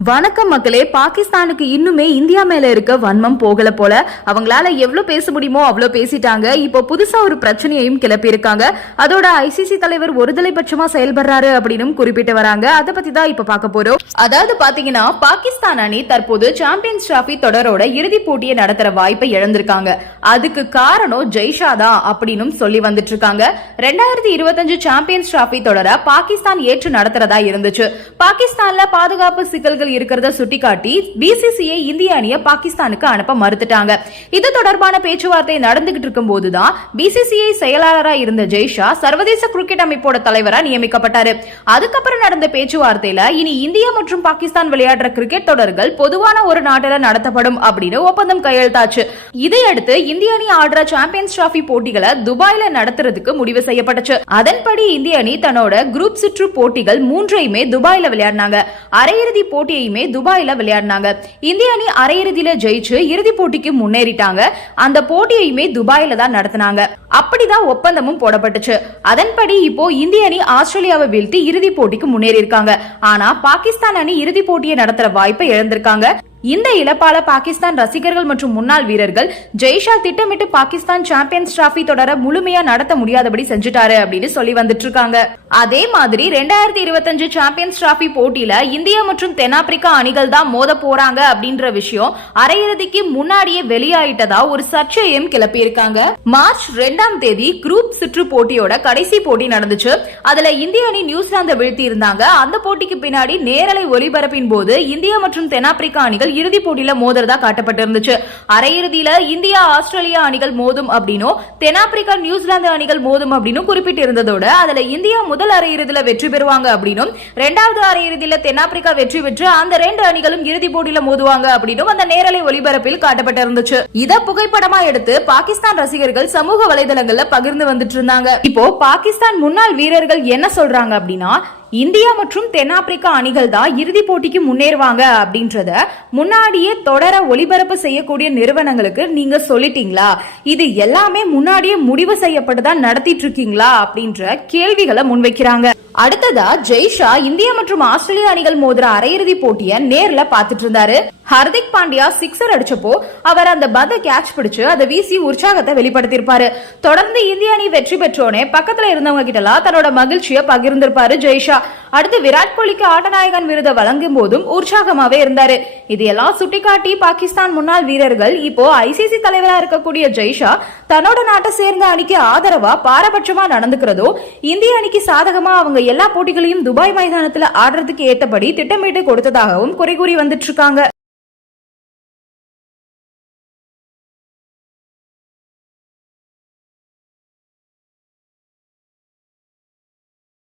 வணக்கம் மக்களே பாகிஸ்தானுக்கு இன்னுமே இந்தியா மேல இருக்க வன்மம் போகல போல. அவங்களால எவ்வளவு பேச முடியுமோ அவ்வளவு பேசிட்டாங்க. இப்போ புதுசா ஒரு பிரச்சனையையும் கிளப்பி இருக்காங்க அதோட ஐசிசி தலைவர் ஒருதலை பட்சமா செயல்படுறாரு அப்படின்னு குறிப்பிட்டு வராங்க. அதை பத்தி தான் இப்ப பார்க்க போறோம். அதாவது பாத்தீங்கன்னா பாகிஸ்தான் அணி தற்போது சாம்பியன்ஸ் டிராபி தொடரோட இறுதிப் போட்டியை நடத்துற வாய்ப்பை இழந்திருக்காங்க. அதுக்கு காரணம் ஜெய்ஷா தான் அப்படின்னு சொல்லி வந்துட்டு இருக்காங்க ரெண்டாயிரத்தி இருபத்தஞ்சு சாம்பியன்ஸ் டிராபி தொடர பாகிஸ்தான் ஏற்று நடத்துறதா இருந்துச்சு. பாகிஸ்தான்ல பாதுகாப்பு சிக்கல்கள் இருக்கிறத சுட்டிக்காட்டி பிசிசிஐ இந்திய அணியை பாகிஸ்தானுக்கு அனுப்ப மறுத்துட்டாங்க. இது தொடர்பான பேச்சுவார்த்தை நடந்துகிட்டு இருக்கும் போதுதான் பிசிசிஐ செயலாளராக இருந்த ஜெய்ஷா சர்வதேச கிரிக்கெட் அமைப்போட தலைவராக நியமிக்கப்பட்டாரு. அதுக்கப்புறம் நடந்த பேச்சுவார்த்தையில இனி இந்தியா மற்றும் பாகிஸ்தான் விளையாடுற கிரிக்கெட் தொடர்கள் பொதுவான ஒரு நாட்டில நடத்தப்படும் அப்படின்னு ஒப்பந்தம் கையெழுத்தாச்சு. இதையடுத்து இந்திய அணி ஆடுற சாம்பியன்ஸ் டிராபி போட்டிகளை துபாயில நடத்துறதுக்கு முடிவு செய்யப்பட்டுச்சு. அதன்படி இந்திய அணி தன்னோட குரூப் சுற்று போட்டிகள் மூன்றையுமே துபாயில விளையாடினாங்க. அரையிறுதி போட்டி போட்டியையுமே துபாயில விளையாடினாங்க. இந்திய அணி அரையிறுதியில ஜெயிச்சு இறுதி போட்டிக்கு முன்னேறிட்டாங்க. அந்த போட்டியையுமே துபாயில தான் நடத்தினாங்க. அப்படிதான் ஒப்பந்தமும் போடப்பட்டுச்சு. அதன்படி இப்போ இந்திய அணி ஆஸ்திரேலியாவை வீழ்த்தி இறுதி போட்டிக்கு முன்னேறி இருக்காங்க ஆனா பாகிஸ்தான் அணி இறுதி போட்டியை நடத்துற வாய்ப்பை இழந்திருக்காங்க. இந்த இழப்பால பாகிஸ்தான் ரசிகர்கள் மற்றும் முன்னாள் வீரர்கள் ஜெய்ஷா திட்டமிட்டு பாகிஸ்தான் சாம்பியன்ஸ் டிராபி தொடர முழுமையா நடத்த முடியாதபடி செஞ்சுட்டாரு அப்படின்னு சொல்லி வந்துட்டு இருக்காங்க அதே மாதிரி ரெண்டாயிரத்தி இருபத்தஞ்சு சாம்பியன்ஸ் டிராபி போட்டியில இந்தியா மற்றும் தென்னாப்பிரிக்கா அணிகள் தான் மோத போறாங்க அப்படின்ற விஷயம் அரையிறுதிக்கு முன்னாடியே வெளியாயிட்டதா ஒரு சர்ச்சையும் கிளப்பி இருக்காங்க மார்ச் ரெண்டாம் தேதி குரூப் சுற்று போட்டியோட கடைசி போட்டி நடந்துச்சு. அதுல இந்திய அணி நியூசிலாந்தை வீழ்த்தி இருந்தாங்க அந்த போட்டிக்கு பின்னாடி நேரலை ஒலிபரப்பின் போது இந்தியா மற்றும் தென்னாப்பிரிக்கா அணிகள் இறுதிப் போட்டியில மோதுறதா காட்டப்பட்டிருந்துச்சு. அரையிறுதியில இந்தியா ஆஸ்திரேலியா அணிகள் மோதும் அப்படின்னும் தென்னாப்பிரிக்கா நியூசிலாந்து அணிகள் மோதும் அப்படின்னும் குறிப்பிட்டிருந்ததோடு அதுல இந்தியா முதல் அரையிறுதியில வெற்றி பெறுவாங்க அப்படின்னும் ரெண்டாவது அரையிறுதியில தென்னாப்பிரிக்கா வெற்றி பெற்று அந்த ரெண்டு அணிகளும் இறுதிப் போட்டியில மோதுவாங்க அப்படின்னும் அந்த நேரலை ஒளிபரப்பில் காட்டப்பட்டிருந்துச்சு. இத புகைப்படமா எடுத்து பாகிஸ்தான் ரசிகர்கள் சமூக வலைதளங்கள்ல பகிர்ந்து வந்துட்டு இருந்தாங்க. இப்போ பாகிஸ்தான் முன்னாள் வீரர்கள் என்ன சொல்றாங்க அப்படின்னா இந்தியா மற்றும் தென்னாப்பிரிக்கா அணிகள் தான் இறுதிப் போட்டிக்கு முன்னேறுவாங்க அப்படின்றத முன்னாடியே தொடர ஒளிபரப்பு செய்யக்கூடிய நிறுவனங்களுக்கு நீங்க சொல்லிட்டீங்களா? இது எல்லாமே முன்னாடியே முடிவு செய்யப்பட்டு தான் நடத்திட்டு இருக்கீங்களா? அப்படின்ற கேள்விகளை முன்வைக்கிறாங்க. அடுத்ததா ஜெய்ஷா இந்தியா மற்றும் ஆஸ்திரேலியா அணிகள் மோதிர அரையிறுதி போட்டிய நேர்ல பாத்துட்டு இருந்தாரு. ஹர்திக் பாண்டியா சிக்ஸர் அடிச்சப்போ அவர் அந்த பந்தை கேட்ச் பிடிச்சு அதை வீசி உற்சாகத்தை வெளிப்படுத்தியிருப்பாரு. தொடர்ந்து இந்திய அணி வெற்றி பெற்றோனே பக்கத்துல இருந்தவங்க கிட்டலாம் தன்னோட மகிழ்ச்சியை பகிர்ந்திருப்பாரு ஜெய்ஷா அடுத்து விராட் கோலிக்கு ஆட்டநாயகன் விருதை வழங்கும் போதும் உற்சாகமாவே இருந்தாரு. இதையெல்லாம் சுட்டிக்காட்டி பாகிஸ்தான் முன்னாள் வீரர்கள் இப்போ ஐசிசி தலைவரா இருக்கக்கூடிய ஜெய்ஷா தன்னோட நாட்டை சேர்ந்த அணிக்கு ஆதரவா பாரபட்சமா நடந்துக்கிறதோ இந்திய அணிக்கு சாதகமா அவங்க எல்லா போட்டிகளையும் துபாய் மைதானத்துல ஆடுறதுக்கு ஏத்தபடி திட்டமிட்டு கொடுத்ததாகவும் குறை கூறி வந்துட்டு இருக்காங்க.